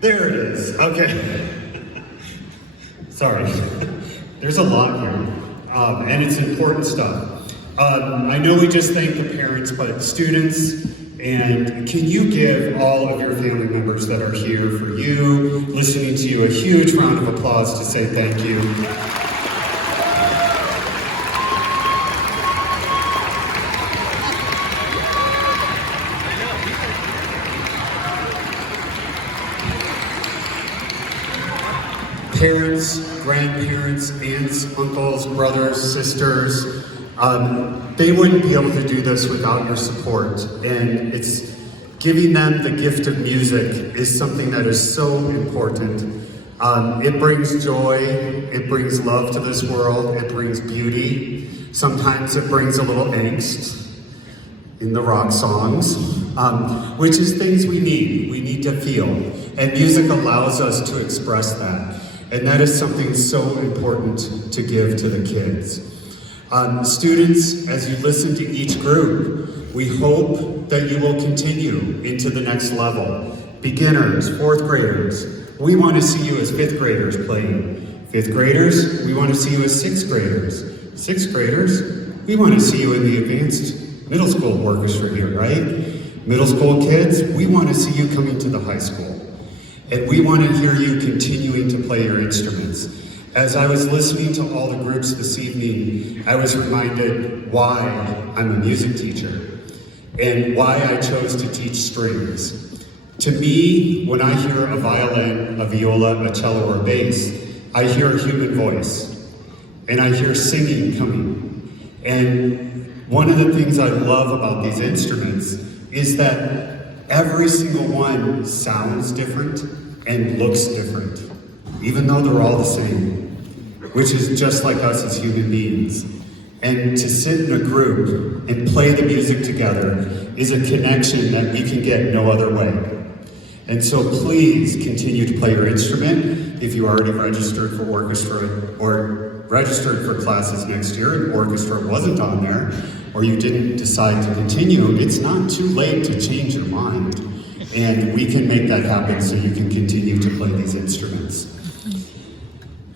There it is, okay. Sorry, there's a lot here, and it's important stuff. I know we just thanked the parents, but students, and can you give all of your family members that are here for you, listening to you, a huge round of applause to say thank you. Parents, grandparents, aunts, uncles, brothers, sisters, they wouldn't be able to do this without your support. And it's giving them the gift of music is something that is so important. It brings joy, it brings love to this world, it brings beauty. Sometimes it brings a little angst in the rock songs, which is things we need to feel. And music allows us to express that. And that is something so important to give to the kids. Students, as you listen to each group, we hope that you will continue into the next level. Beginners, fourth graders, we want to see you as fifth graders playing. Fifth graders, we want to see you as sixth graders. Sixth graders, we want to see you in the advanced middle school orchestra here, right? Middle school kids, we want to see you coming to the high school. And we want to hear you continuing to play your instruments. As I was listening to all the groups this evening, I was reminded why I'm a music teacher and why I chose to teach strings. To me, when I hear a violin, a viola, a cello, or bass, I hear a human voice and I hear singing coming. And one of the things I love about these instruments is that every single one sounds different and looks different, even though they're all the same, which is just like us as human beings. And to sit in a group and play the music together is a connection that we can get no other way. And so please continue to play your instrument. If you already registered for orchestra or registered for classes next year and orchestra wasn't on there, or you didn't decide to continue, it's not too late to change your mind. And we can make that happen so you can continue to play these instruments.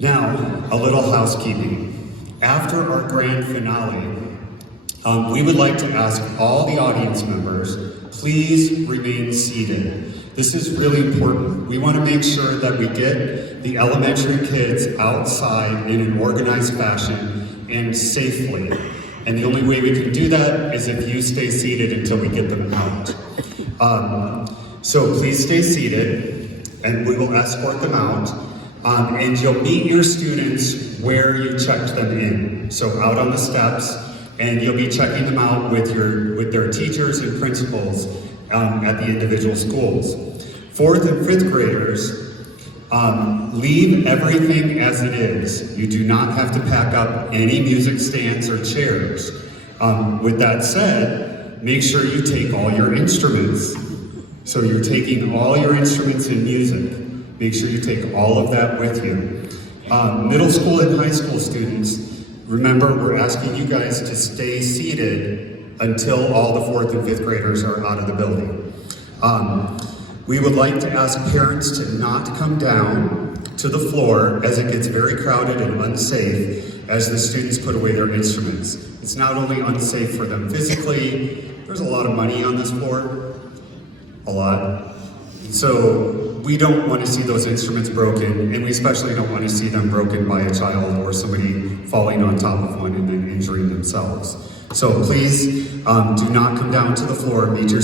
Now, a little housekeeping. After our grand finale, we would like to ask all the audience members, please remain seated. This is really important. We want to make sure that we get the elementary kids outside in an organized fashion and safely. And the only way we can do that is if you stay seated until we get them out. So please stay seated and we will escort them out. And you'll meet your students where you checked them in. So out on the steps, and you'll be checking them out with their teachers and principals at the individual schools. Fourth and fifth graders, leave everything as it is. You do not have to pack up any music stands or chairs. With that said, make sure you take all your instruments. So you're taking all your instruments in music. Make sure you take all of that with you. Middle school and high school students, remember we're asking you guys to stay seated until all the fourth and fifth graders are out of the building. We would like to ask parents to not come down to the floor as it gets very crowded and unsafe as the students put away their instruments. It's not only unsafe for them physically, there's a lot of money on this floor, a lot. So we don't want to see those instruments broken, and we especially don't want to see them broken by a child or somebody falling on top of one and then injuring themselves. So please do not come down to the floor, meet your